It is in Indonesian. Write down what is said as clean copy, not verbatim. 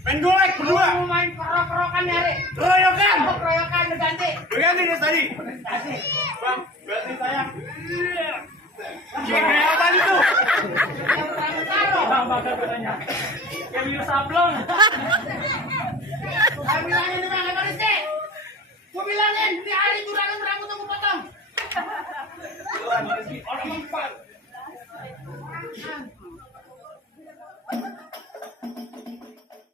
Main golek berdua. Mau main kerok-kerokan ya, Re? Keroyokan. Oh, keroyokan ganti. Berganti dia tadi. Kasih. Bang, berarti saya. Kayak tadi tuh. Yang pertama taruh. Bang, bakal katanya. Kayak sablon.